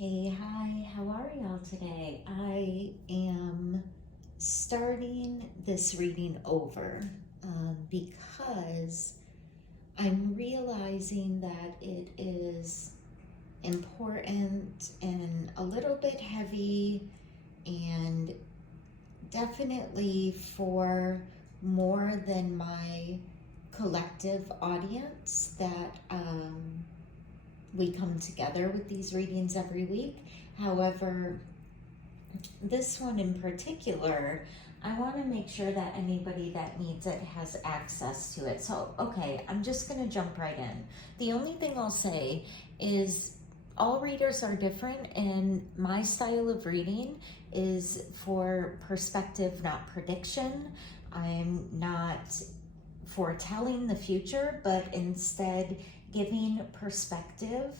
Hey, hi, how are y'all today? I am starting this reading over because I'm realizing that it is important and a little bit heavy, and definitely for more than my collective audience that we come together with these readings every week. However, this one in particular, I want to make sure that anybody that needs it has access to it. So, okay, I'm just going to jump right in. The only thing I'll say is all readers are different, and my style of reading is for perspective, not prediction. I'm not foretelling the future, but instead giving perspective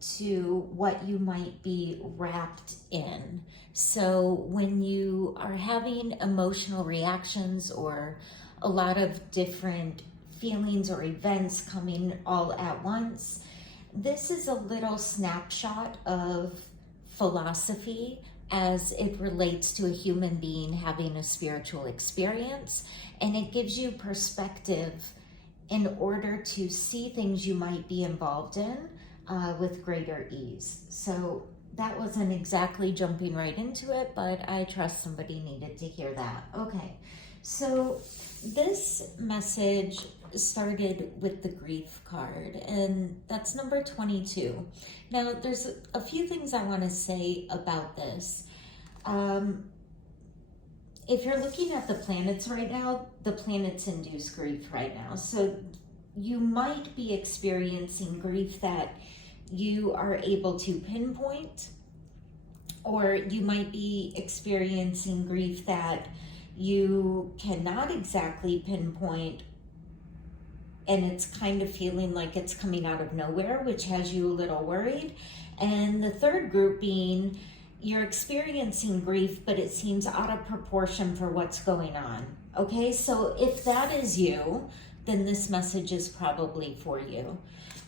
to what you might be wrapped in. So when you are having emotional reactions or a lot of different feelings or events coming all at once, this is a little snapshot of philosophy as it relates to a human being having a spiritual experience, and it gives you perspective in order to see things you might be involved in with greater ease. So that wasn't exactly jumping right into it, but I trust somebody needed to hear that. Okay, so this message started with the grief card, and that's number 22. Now, there's a few things I want to say about this. If you're looking at the planets right now, the planets induce grief right now. So you might be experiencing grief that you are able to pinpoint, or you might be experiencing grief that you cannot exactly pinpoint, and it's kind of feeling like it's coming out of nowhere, which has you a little worried. And the third group being you're experiencing grief, but it seems out of proportion for what's going on. Okay, so if that is you, then this message is probably for you.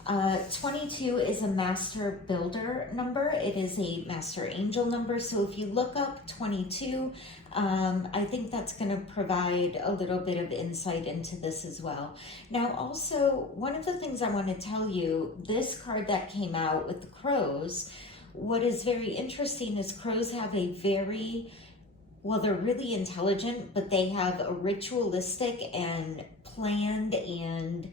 22 is a master builder number. It is a master angel number. So if you look up 22, I think that's going to provide a little bit of insight into this as well. Now, also, one of the things I want to tell you, this card that came out with the crows, what is very interesting is crows have a very, well, they're really intelligent, but they have a ritualistic and planned and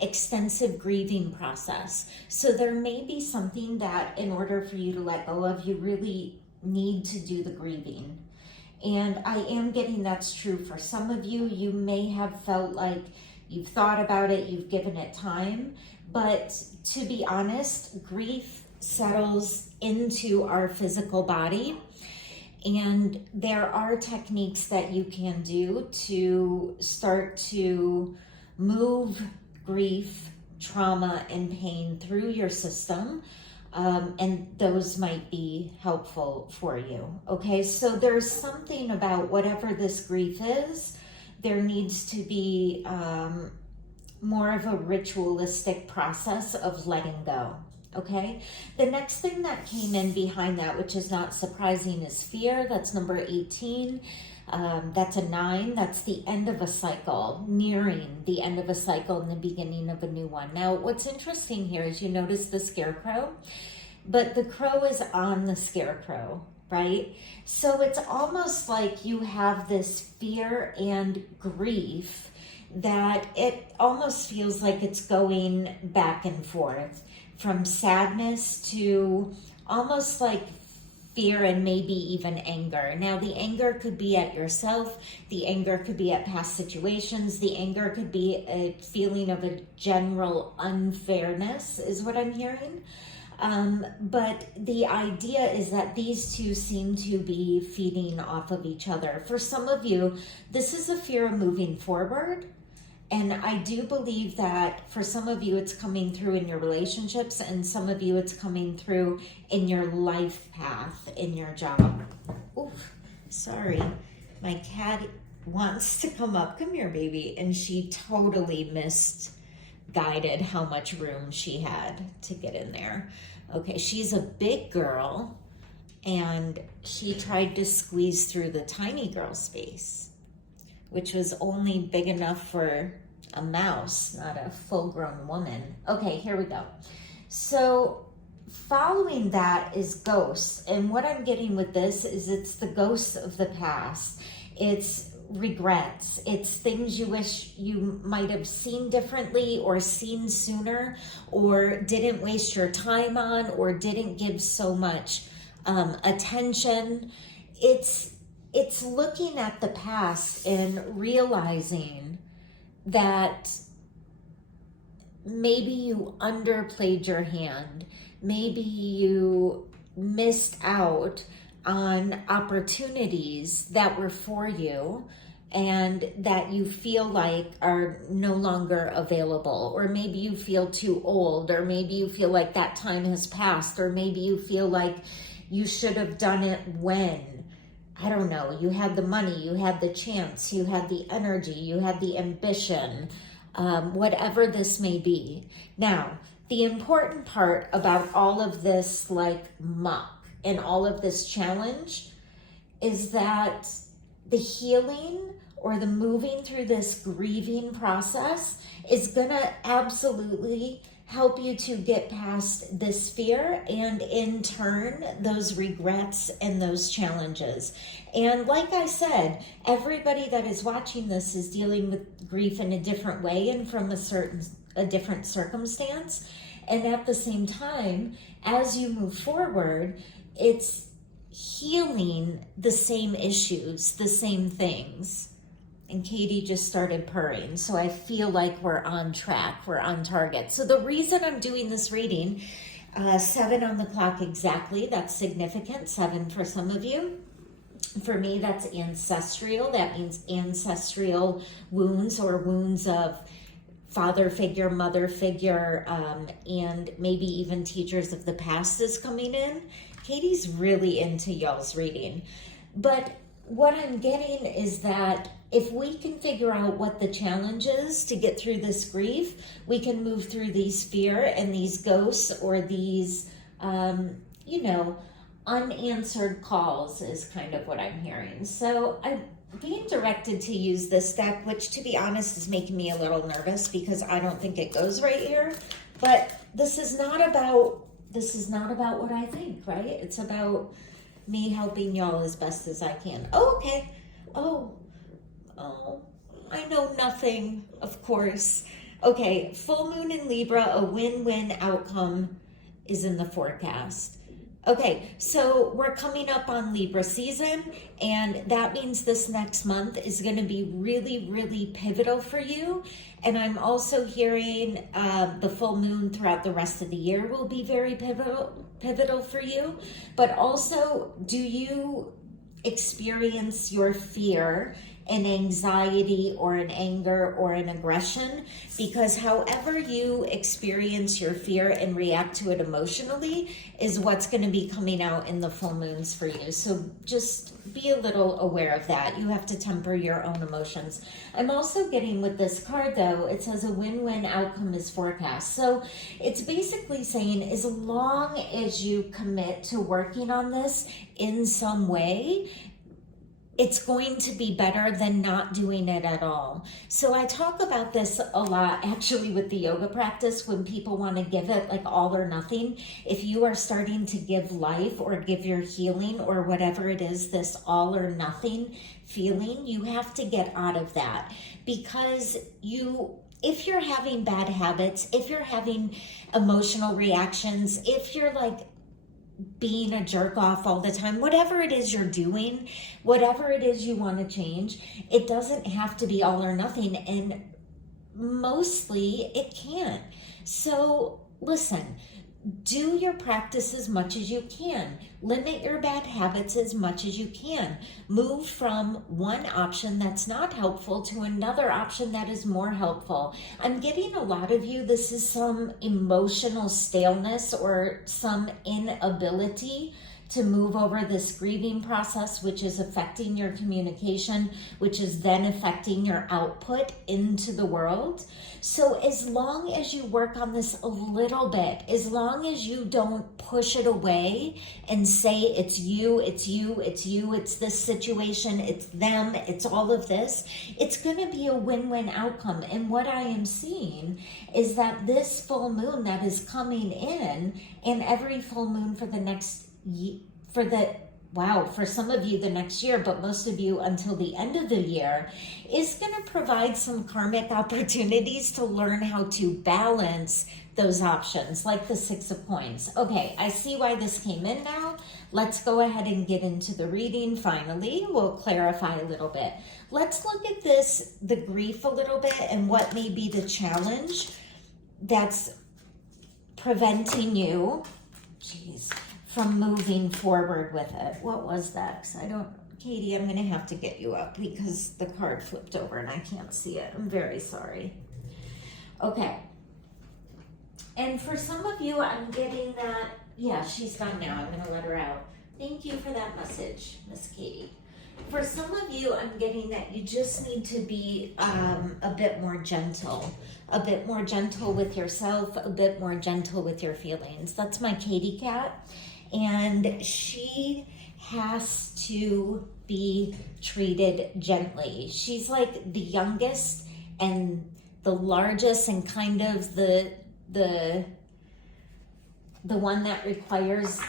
extensive grieving process. So there may be something that in order for you to let go of, you really need to do the grieving. And I am getting that's true for some of you. You may have felt like you've thought about it, you've given it time, but to be honest, grief settles into our physical body. And there are techniques that you can do to start to move grief, trauma, and pain through your system. And those might be helpful for you. Okay, so there's something about whatever this grief is, there needs to be more of a ritualistic process of letting go. Okay, the next thing that came in behind that, which is not surprising, is fear. That's number 18. That's a 9. That's the end of a cycle, nearing the end of a cycle and the beginning of a new one. Now, what's interesting here is you notice the scarecrow, but the crow is on the scarecrow, right? So it's almost like you have this fear and grief that it almost feels like it's going back and forth from sadness to almost like fear and maybe even anger. Now, the anger could be at yourself. The anger could be at past situations. The anger could be a feeling of a general unfairness is what I'm hearing. But the idea is that these two seem to be feeding off of each other. For some of you, this is a fear of moving forward. And I do believe that for some of you, it's coming through in your relationships, and some of you, it's coming through in your life path, in your job. Oof, sorry. My cat wants to come up. Come here, baby. And she totally missed guided how much room she had to get in there. Okay, she's a big girl, and she tried to squeeze through the tiny girl space, which was only big enough for a mouse, not a full-grown woman. Okay, here we go. So following that is ghosts. And what I'm getting with this is it's the ghosts of the past. It's regrets. It's things you wish you might have seen differently or seen sooner, or didn't waste your time on, or didn't give so much attention. It's looking at the past and realizing that maybe you underplayed your hand. Maybe you missed out on opportunities that were for you and that you feel like are no longer available. Or maybe you feel too old, or maybe you feel like that time has passed, or maybe you feel like you should have done it when, I don't know, you had the money, you had the chance, you had the energy, you had the ambition, whatever this may be. Now, the important part about all of this like muck and all of this challenge is that the healing or the moving through this grieving process is gonna absolutely help you to get past this fear and in turn those regrets and those challenges. And like I said, everybody that is watching this is dealing with grief in a different way and from a different circumstance. And at the same time, as you move forward, it's healing the same issues, the same things. And Katie just started purring, so I feel like we're on track, we're on target. So the reason I'm doing this reading, 7 on the clock exactly, that's significant, 7 for some of you. For me, that's ancestral. That means ancestral wounds or wounds of father figure, mother figure, and maybe even teachers of the past is coming in. Katie's really into y'all's reading. But what I'm getting is that if we can figure out what the challenge is to get through this grief, we can move through these fear and these ghosts or these, unanswered calls is kind of what I'm hearing. So I'm being directed to use this deck, which to be honest is making me a little nervous because I don't think it goes right here. But this is not about what I think, right? It's about me helping y'all as best as I can. Oh, okay. Oh, I know nothing, of course. Okay, full moon in Libra, a win-win outcome is in the forecast. Okay, so we're coming up on Libra season, and that means this next month is going to be really, really pivotal for you. And I'm also hearing the full moon throughout the rest of the year will be very pivotal for you. But also, do you experience your fear, an anxiety or an anger or an aggression? Because however you experience your fear and react to it emotionally is what's going to be coming out in the full moons for you. So just be a little aware of that. You have to temper your own emotions. I'm also getting with this card though, it says a win-win outcome is forecast. So it's basically saying as long as you commit to working on this in some way, it's going to be better than not doing it at all. So I talk about this a lot actually with the yoga practice when people want to give it like all or nothing. If you are starting to give life or give your healing or whatever it is, this all or nothing feeling, you have to get out of that. Because if you're having bad habits, if you're having emotional reactions, if you're like being a jerk off all the time, whatever it is you're doing, whatever it is you want to change, it doesn't have to be all or nothing, and mostly it can't. So listen, do your practice as much as you can. Limit your bad habits as much as you can. Move from one option that's not helpful to another option that is more helpful. I'm getting a lot of you, this is some emotional staleness or some inability to move over this grieving process, which is affecting your communication, which is then affecting your output into the world. So as long as you work on this a little bit, as long as you don't push it away and say it's you, it's you, it's you, it's this situation, it's them, it's all of this, it's going to be a win-win outcome. And what I am seeing is that this full moon that is coming in, and every full moon for the next for some of you the next year, but most of you until the end of the year, is going to provide some karmic opportunities to learn how to balance those options, like the 6 of coins. Okay, I see why this came in now. Let's go ahead and get into the reading finally. We'll clarify a little bit. Let's look at this, the grief a little bit, and what may be the challenge that's preventing you, from moving forward with it. What was that? 'Cause Katie, I'm going to have to get you up because the card flipped over and I can't see it. I'm very sorry. Okay. And for some of you, I'm getting that, yeah, she's gone now. I'm going to let her out. Thank you for that message, Miss Katie. For some of you, I'm getting that you just need to be a bit more gentle with yourself, a bit more gentle with your feelings. That's my Katie cat. And she has to be treated gently. She's like the youngest and the largest and kind of the one that requires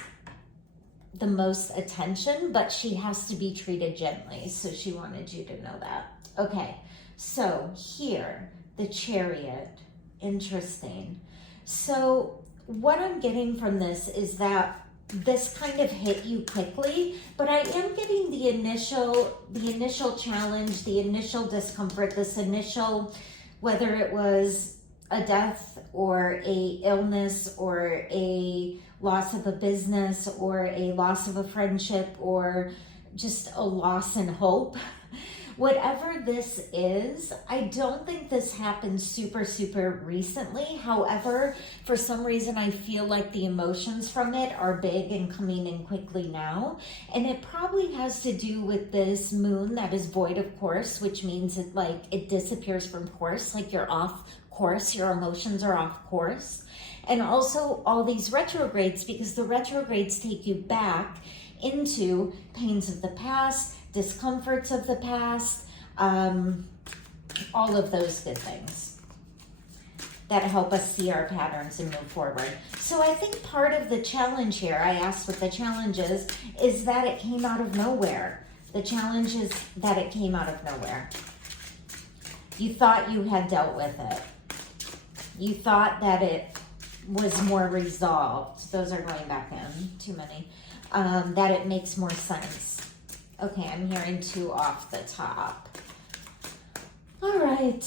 the most attention, but she has to be treated gently. So she wanted you to know that. Okay, so here, the Chariot, interesting. So what I'm getting from this is that this kind of hit you quickly, but I am getting the initial challenge, the initial discomfort, this initial, whether it was a death or a illness or a loss of a business or a loss of a friendship or just a loss in hope. Whatever this is, I don't think this happened super recently. However, for some reason, I feel like the emotions from it are big and coming in quickly now. And it probably has to do with this moon that is void of course, which means it disappears from course, like you're off course, your emotions are off course. And also all these retrogrades, because the retrogrades take you back into pains of the past, discomforts of the past, all of those good things that help us see our patterns and move forward. So I think part of the challenge here, I asked what the challenge is that it came out of nowhere. The challenge is that it came out of nowhere. You thought you had dealt with it. You thought that it was more resolved. Those are going back in, too many. That it makes more sense. Okay, I'm hearing 2 off the top. All right.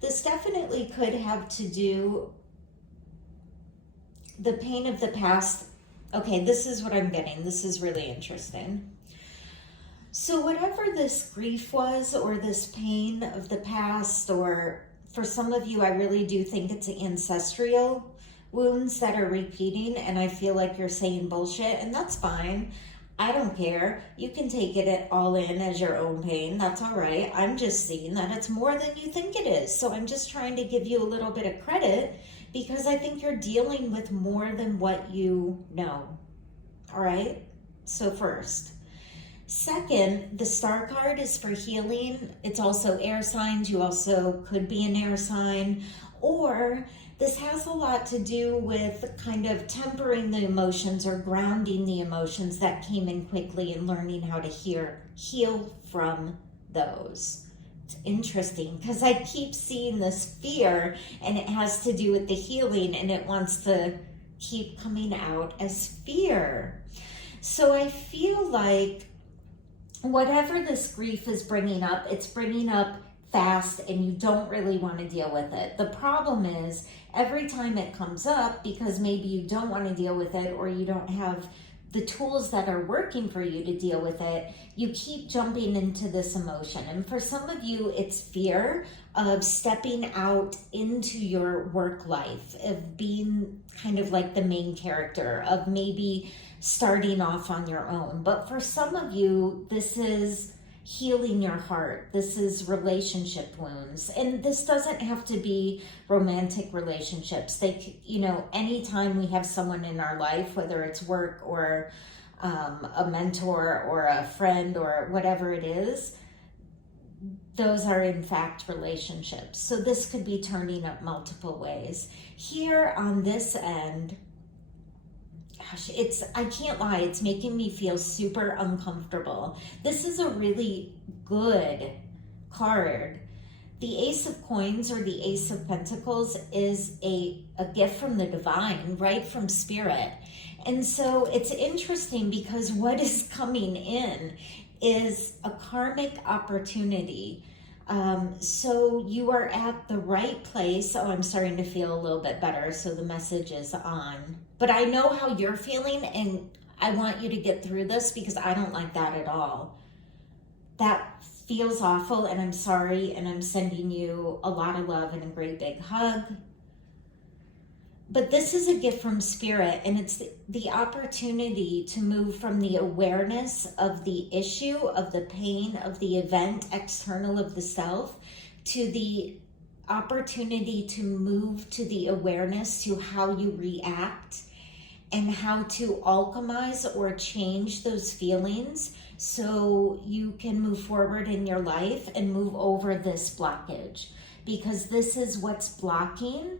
This definitely could have to do the pain of the past. Okay, this is what I'm getting. This is really interesting. So whatever this grief was, or this pain of the past, or for some of you, I really do think it's ancestral wounds that are repeating, and I feel like you're saying bullshit, and that's fine. I don't care. You can take it all in as your own pain. That's all right. I'm just seeing that it's more than you think it is. So I'm just trying to give you a little bit of credit because I think you're dealing with more than what you know. All right? So first. Second, the Star card is for healing. It's also air signs. You also could be an air sign. Or this has a lot to do with kind of tempering the emotions or grounding the emotions that came in quickly and learning how to heal from those. It's interesting because I keep seeing this fear and it has to do with the healing and it wants to keep coming out as fear. So I feel like whatever this grief is bringing up, it's bringing up fast and you don't really want to deal with it. The problem is every time it comes up, because maybe you don't want to deal with it or you don't have the tools that are working for you to deal with it, you keep jumping into this emotion. And for some of you, it's fear of stepping out into your work life, of being kind of like the main character, of maybe starting off on your own. But for some of you, this is healing your heart. This is relationship wounds. And this doesn't have to be romantic relationships. Anytime we have someone in our life, whether it's work or a mentor or a friend or whatever it is, those are in fact relationships. So this could be turning up multiple ways. Here on this end, gosh, I can't lie, it's making me feel super uncomfortable. This is a really good card. The Ace of Coins or the Ace of Pentacles is a gift from the divine, right from spirit. And so it's interesting because what is coming in is a karmic opportunity. So you are at the right place. Oh, I'm starting to feel a little bit better. So the message is on. But I know how you're feeling, and I want you to get through this because I don't like that at all. That feels awful, and I'm sorry, and I'm sending you a lot of love and a great big hug. But this is a gift from spirit, and it's the opportunity to move from the awareness of the issue, of the pain, of the event, external of the self, to the opportunity to move to the awareness to how you react and how to alchemize or change those feelings so you can move forward in your life and move over this blockage. Because this is what's blocking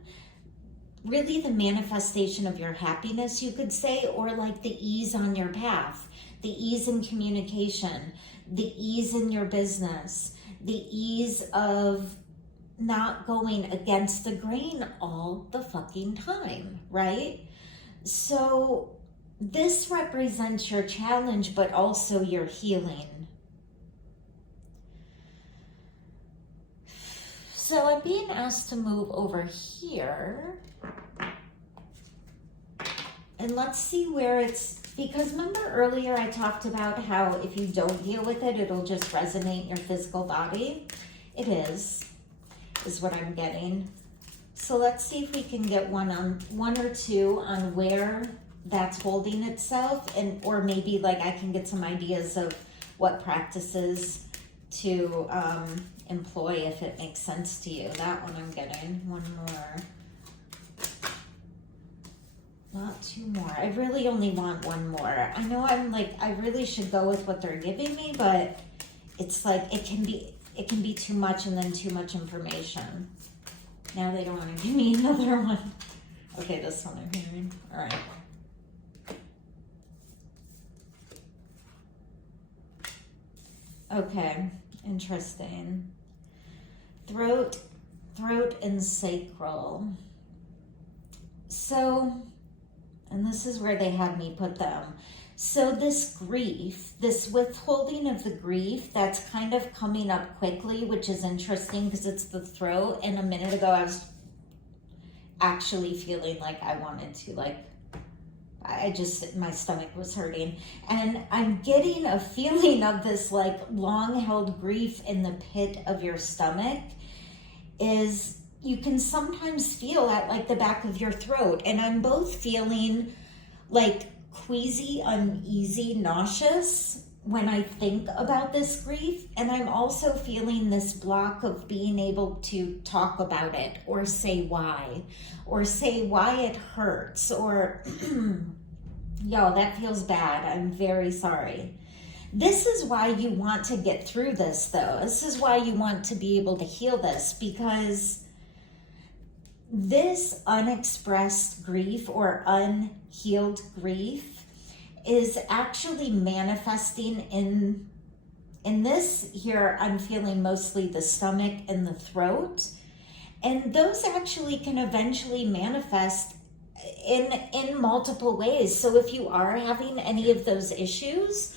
really the manifestation of your happiness, you could say, or like the ease on your path, the ease in communication, the ease in your business, the ease of not going against the grain all the fucking time, right? So this represents your challenge, but also your healing. So I'm being asked to move over here. And let's see where it's, because remember earlier I talked about how if you don't deal with it, it'll just resonate in your physical body. It is what I'm getting. So let's see if we can get one or two on where that's holding itself, and or maybe like I can get some ideas of what practices to employ if it makes sense to you. That one I'm getting. One more. Not two more. I really only want one more. I know I really should go with what they're giving me, but it's like it can be too much and then too much information. Now they don't want to give me another one. Okay, this one I'm hearing. All right. Okay, interesting. Throat and sacral. So, and this is where they had me put them. So this grief, this withholding of the grief, that's kind of coming up quickly, which is interesting because it's the throat. And a minute ago, I was actually feeling like I wanted to, my stomach was hurting. And I'm getting a feeling of this like long held grief in the pit of your stomach is you can sometimes feel at like the back of your throat. And I'm both feeling like queasy, uneasy, nauseous when I think about this grief. And I'm also feeling this block of being able to talk about it or say why it hurts, or yo, that feels bad. I'm very sorry. This is why you want to get through this though. This is why you want to be able to heal this, because this unexpressed grief or unhealed grief is actually manifesting in this here. I'm feeling mostly the stomach and the throat, and those actually can eventually manifest in multiple ways. So if you are having any of those issues,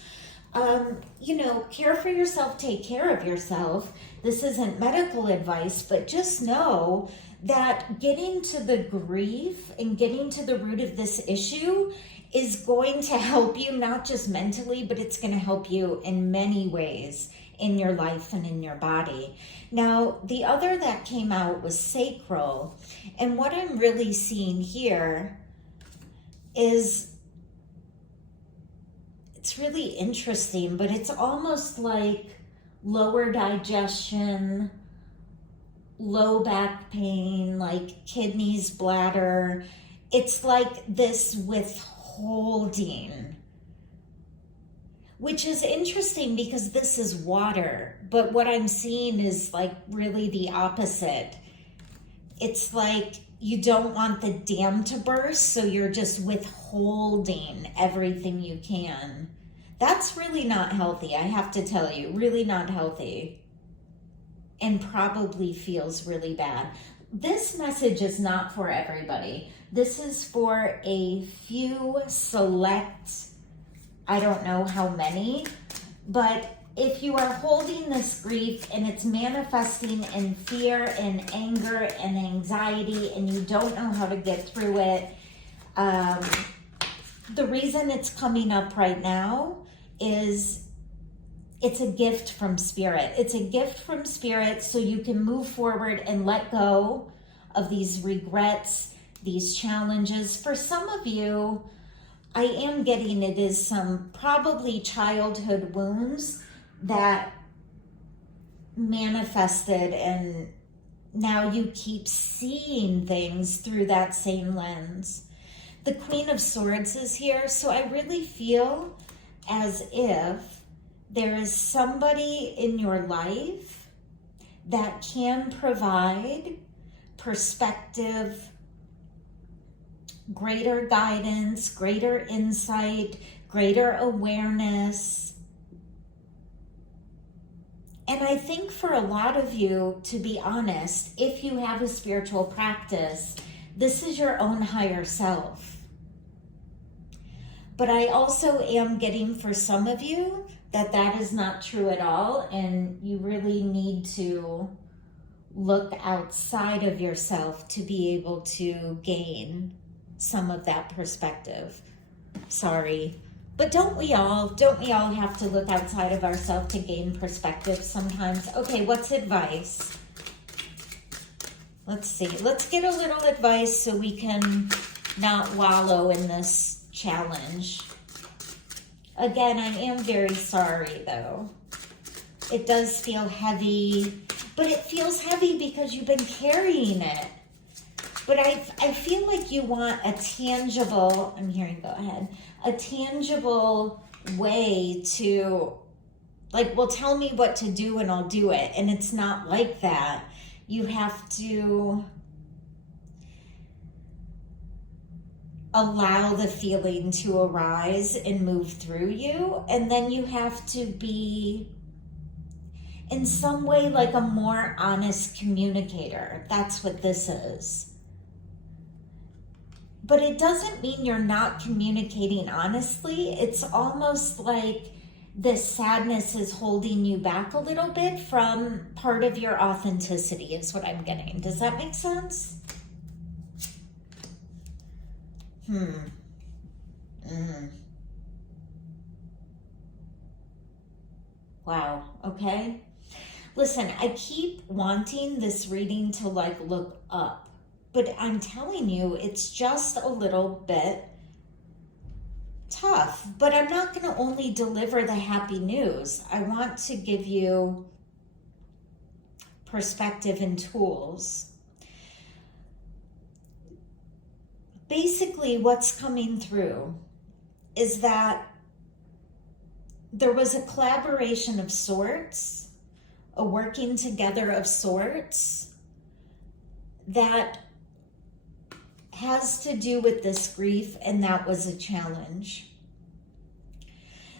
care for yourself, take care of yourself. This isn't medical advice, but just know that getting to the grief and getting to the root of this issue is going to help you, not just mentally, but it's going to help you in many ways in your life and in your body. Now, the other that came out was sacral. And what I'm really seeing here is, it's really interesting, but it's almost like lower digestion, low back pain, like kidneys, bladder. It's like this withholding, which is interesting because this is water, but what I'm seeing is like really the opposite. It's like you don't want the dam to burst, so you're just withholding everything you can. That's really not healthy, I have to tell you, really not healthy, and probably feels really bad. This message is not for everybody. This is for a few select, I don't know how many, but if you are holding this grief and it's manifesting in fear and anger and anxiety and you don't know how to get through it, the reason it's coming up right now is it's a gift from Spirit. It's a gift from Spirit so you can move forward and let go of these regrets, these challenges. For some of you, I am getting it is some probably childhood wounds that manifested, and now you keep seeing things through that same lens. The Queen of Swords is here, so I really feel as if there is somebody in your life that can provide perspective, greater guidance, greater insight, greater awareness. And I think for a lot of you, to be honest, if you have a spiritual practice, this is your own higher self. But I also am getting for some of you that that is not true at all, and you really need to look outside of yourself to be able to gain some of that perspective. Sorry. But don't we all have to look outside of ourselves to gain perspective sometimes? Okay, what's advice? Let's see. Let's get a little advice so we can not wallow in this challenge. Again, I am very sorry though. It does feel heavy, but it feels heavy because you've been carrying it. But I feel like you want a tangible, I'm hearing, go ahead, a tangible way to, like, well, tell me what to do and I'll do it. And it's not like that. You have to allow the feeling to arise and move through you. And then you have to be, in some way, like a more honest communicator. That's what this is. But it doesn't mean you're not communicating honestly. It's almost like this sadness is holding you back a little bit from part of your authenticity is what I'm getting. Does that make sense? Wow, okay. Listen, I keep wanting this reading to like look up. But I'm telling you, it's just a little bit tough. But I'm not going to only deliver the happy news. I want to give you perspective and tools. Basically, what's coming through is that there was a collaboration of sorts, a working together of sorts that has to do with this grief, and that was a challenge.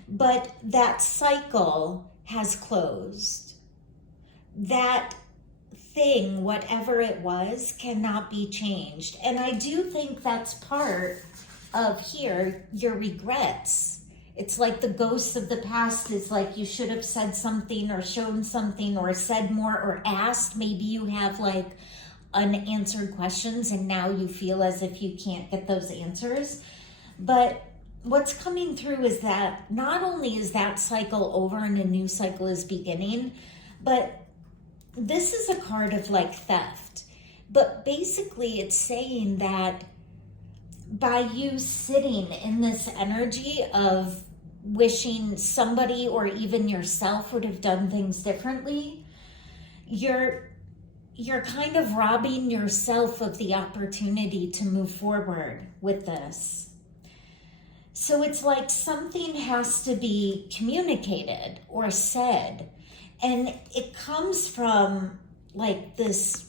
But that cycle has closed. That thing, whatever it was, cannot be changed. And I do think that's part of here, your regrets. It's like the ghosts of the past is like you should have said something or shown something or said more or asked. Maybe you have like unanswered questions and now you feel as if you can't get those answers. But what's coming through is that not only is that cycle over and a new cycle is beginning, but this is a card of like theft. But basically it's saying that by you sitting in this energy of wishing somebody or even yourself would have done things differently, you're kind of robbing yourself of the opportunity to move forward with this. So it's like something has to be communicated or said, and it comes from like this.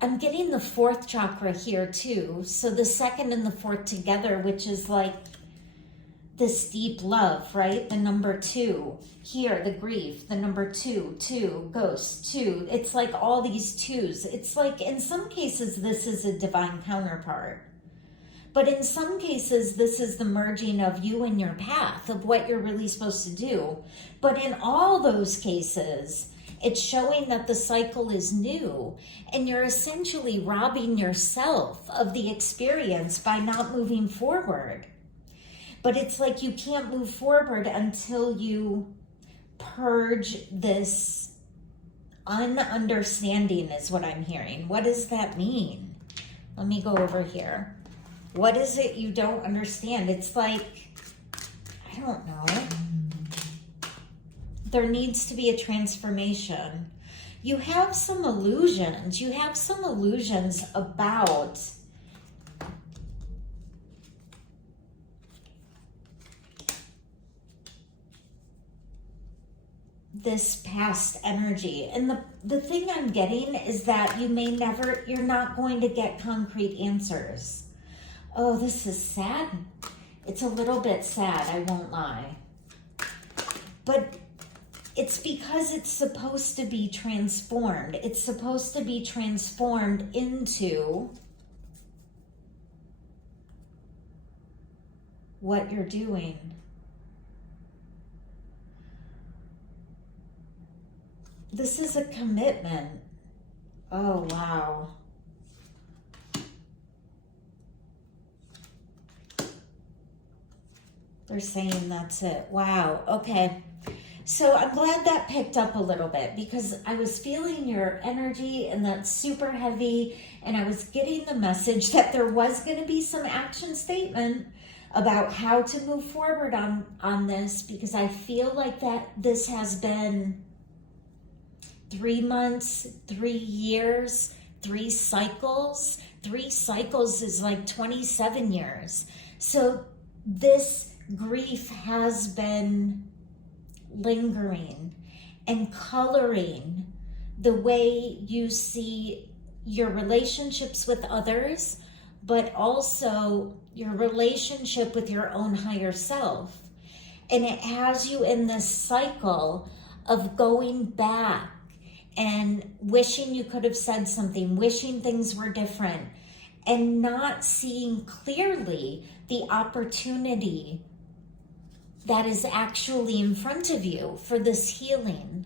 I'm getting the fourth chakra here too. So the second and the fourth together, which is like this deep love, right? The number 2 here, the grief, the number 2, ghost, 2. It's like all these 2s. It's like in some cases, this is a divine counterpart. But in some cases, this is the merging of you and your path of what you're really supposed to do. But in all those cases, it's showing that the cycle is new and you're essentially robbing yourself of the experience by not moving forward. But it's like you can't move forward until you purge this ununderstanding is what I'm hearing. What does that mean? Let me go over here. What is it you don't understand? It's like, I don't know. There needs to be a transformation. You have some illusions. You have some illusions about this past energy. And the thing I'm getting is that you're not going to get concrete answers. Oh, this is sad. It's a little bit sad, I won't lie. But it's because it's supposed to be transformed. It's supposed to be transformed into what you're doing. This is a commitment. Oh, wow. They're saying that's it. Wow. Okay. So I'm glad that picked up a little bit because I was feeling your energy and that's super heavy. And I was getting the message that there was going to be some action statement about how to move forward on this, because I feel like that this has been 3 months, 3 years, 3 cycles. 3 cycles is like 27 years. So this grief has been lingering and coloring the way you see your relationships with others, but also your relationship with your own higher self. And it has you in this cycle of going back and wishing you could have said something, wishing things were different, and not seeing clearly the opportunity that is actually in front of you for this healing.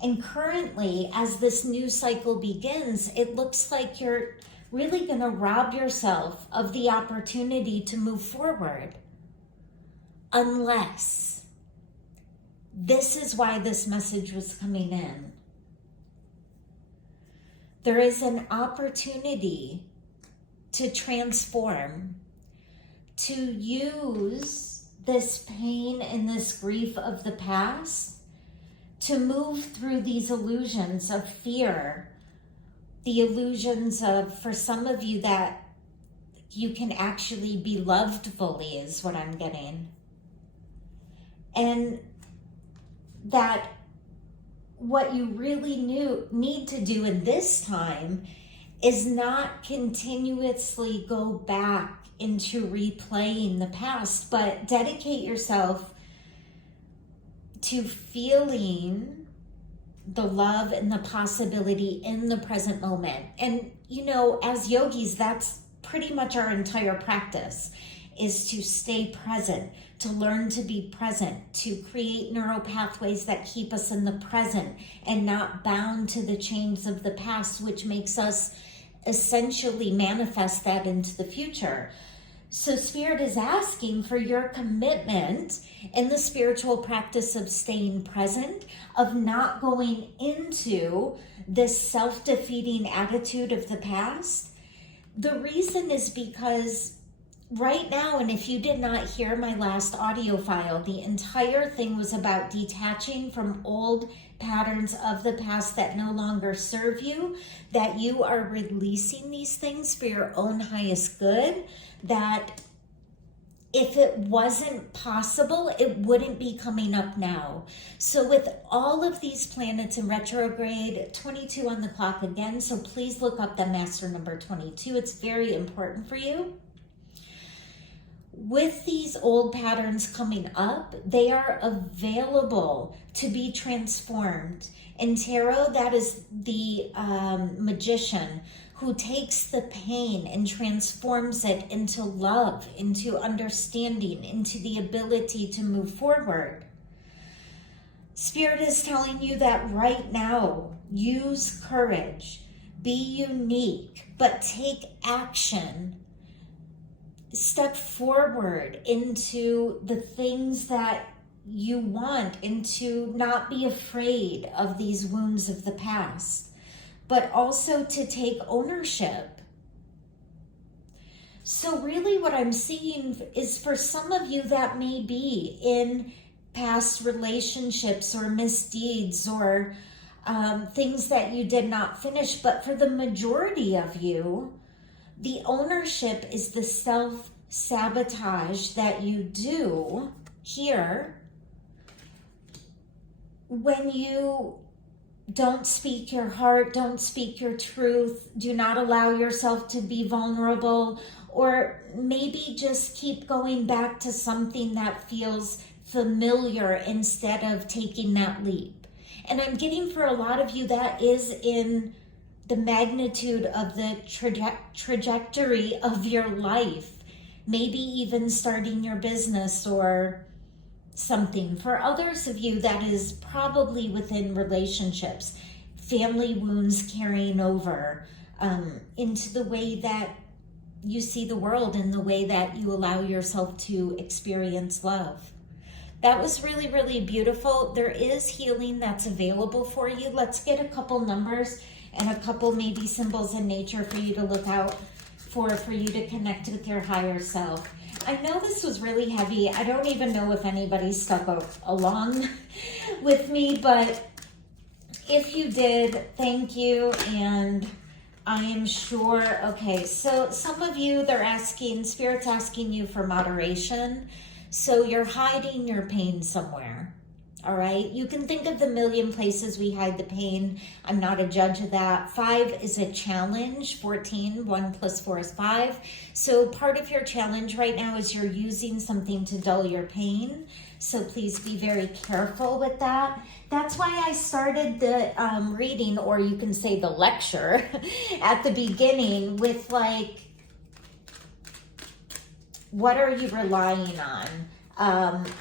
And currently, as this new cycle begins, it looks like you're really going to rob yourself of the opportunity to move forward. Unless, this is why this message was coming in. There is an opportunity to transform, to use this pain and this grief of the past to move through these illusions of fear, the illusions of, for some of you, that you can actually be loved fully is what I'm getting. And that what you really need to do in this time is not continuously go back into replaying the past, but dedicate yourself to feeling the love and the possibility in the present moment. And, you know, as yogis, that's pretty much our entire practice, is to stay present, to learn to be present, to create neural pathways that keep us in the present and not bound to the chains of the past, which makes us essentially manifest that into the future. So Spirit is asking for your commitment in the spiritual practice of staying present, of not going into this self-defeating attitude of the past. The reason is because right now, and if you did not hear my last audio file, the entire thing was about detaching from old patterns of the past that no longer serve you, that you are releasing these things for your own highest good, that if it wasn't possible, it wouldn't be coming up now. So with all of these planets in retrograde, 22 on the clock again, so please look up the master number 22. It's very important for you. With these old patterns coming up, they are available to be transformed. In tarot, that is the magician who takes the pain and transforms it into love, into understanding, into the ability to move forward. Spirit is telling you that right now, use courage, be unique, but take action. Step forward into the things that you want, and to not be afraid of these wounds of the past, but also to take ownership. So really what I'm seeing is, for some of you, that may be in past relationships or misdeeds or things that you did not finish. But for the majority of you, the ownership is the self-sabotage that you do here when you don't speak your heart, don't speak your truth, do not allow yourself to be vulnerable, or maybe just keep going back to something that feels familiar instead of taking that leap. And I'm getting, for a lot of you, that is in the magnitude of the trajectory of your life, maybe even starting your business or something. For others of you, that is probably within relationships, family wounds carrying over into the way that you see the world and the way that you allow yourself to experience love. That was really, really beautiful. There is healing that's available for you. Let's get a couple numbers and a couple maybe symbols in nature for you to look out for you to connect with your higher self. I know this was really heavy. I don't even know if anybody stuck along with me, but if you did, thank you. And I am sure, okay, so some of you, they're asking, Spirit's asking you for moderation. So you're hiding your pain somewhere. All right, you can think of the million places we hide the pain. I'm not a judge of that. 5 is a challenge. 14, 1 plus 4 is 5. So part of your challenge right now is you're using something to dull your pain. So please be very careful with that. That's why I started the reading, or you can say the lecture, at the beginning with like, what are you relying on?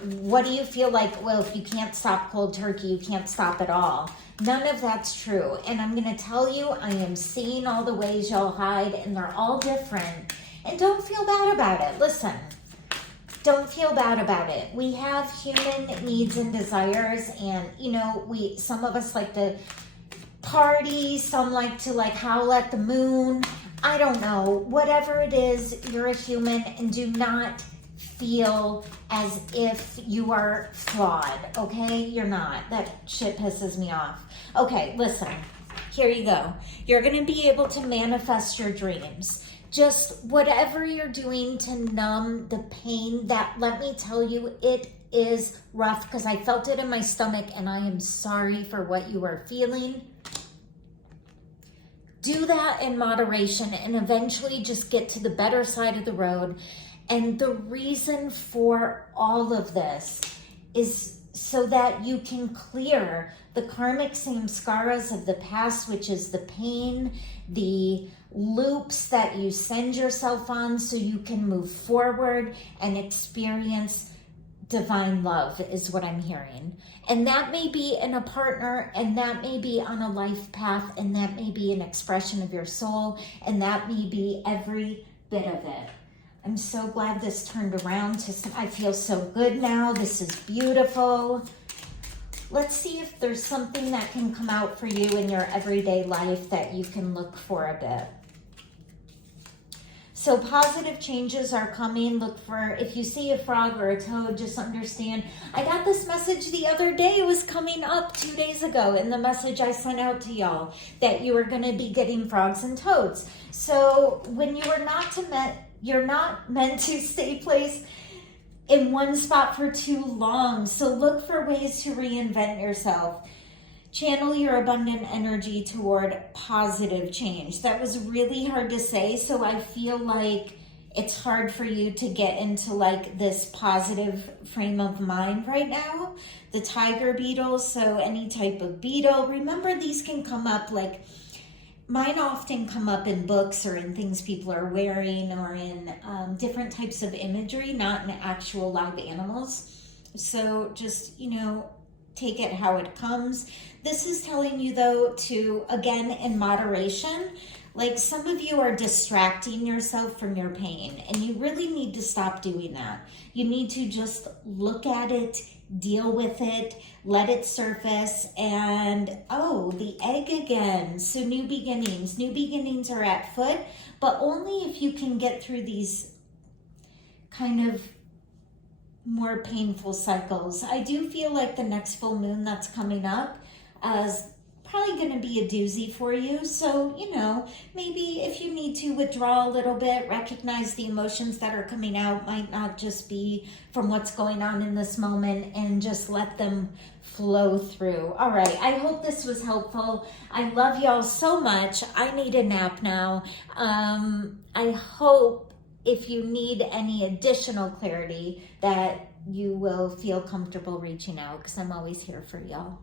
What do you feel like, well, if you can't stop cold turkey, you can't stop at all? None of that's true. And I'm going to tell you, I am seeing all the ways y'all hide, and they're all different. And don't feel bad about it. Listen, don't feel bad about it. We have human needs and desires, and, you know, some of us like to party, some like to like howl at the moon. I don't know. Whatever it is, you're a human, and do not feel as if you are flawed, okay? You're not. That shit pisses me off. Okay, listen. Here you go. You're going to be able to manifest your dreams. Just whatever you're doing to numb the pain, that, let me tell you, it is rough, because I felt it in my stomach, and I am sorry for what you are feeling. Do that in moderation, and eventually just get to the better side of the road. And the reason for all of this is so that you can clear the karmic samskaras of the past, which is the pain, the loops that you send yourself on, so you can move forward and experience divine love is what I'm hearing. And that may be in a partner, and that may be on a life path, and that may be an expression of your soul, and that may be every bit of it. I'm so glad this turned around. I feel so good now. This is beautiful. Let's see if there's something that can come out for you in your everyday life that you can look for a bit. So positive changes are coming. Look for, if you see a frog or a toad, just understand. I got this message the other day. It was coming up 2 days ago in the message I sent out to y'all that you were going to be getting frogs and toads. So when you are you're not meant to stay placed in one spot for too long. So look for ways to reinvent yourself. Channel your abundant energy toward positive change. That was really hard to say, so I feel like it's hard for you to get into like this positive frame of mind right now. The tiger beetle, so any type of beetle. Remember, these can come up like, mine often come up in books or in things people are wearing or in different types of imagery, not in actual live animals. So just, take it how it comes. This is telling you though to, again, in moderation, like some of you are distracting yourself from your pain, and you really need to stop doing that. You need to just look at it, deal with it, let it surface, and the egg again. So new beginnings are at foot, but only if you can get through these kind of more painful cycles. I do feel like the next full moon that's coming up is probably going to be a doozy for you. So, maybe if you need to withdraw a little bit, recognize the emotions that are coming out might not just be from what's going on in this moment, and just let them flow through. All right. I hope this was helpful. I love y'all so much. I need a nap now. I hope if you need any additional clarity that you will feel comfortable reaching out, because I'm always here for y'all.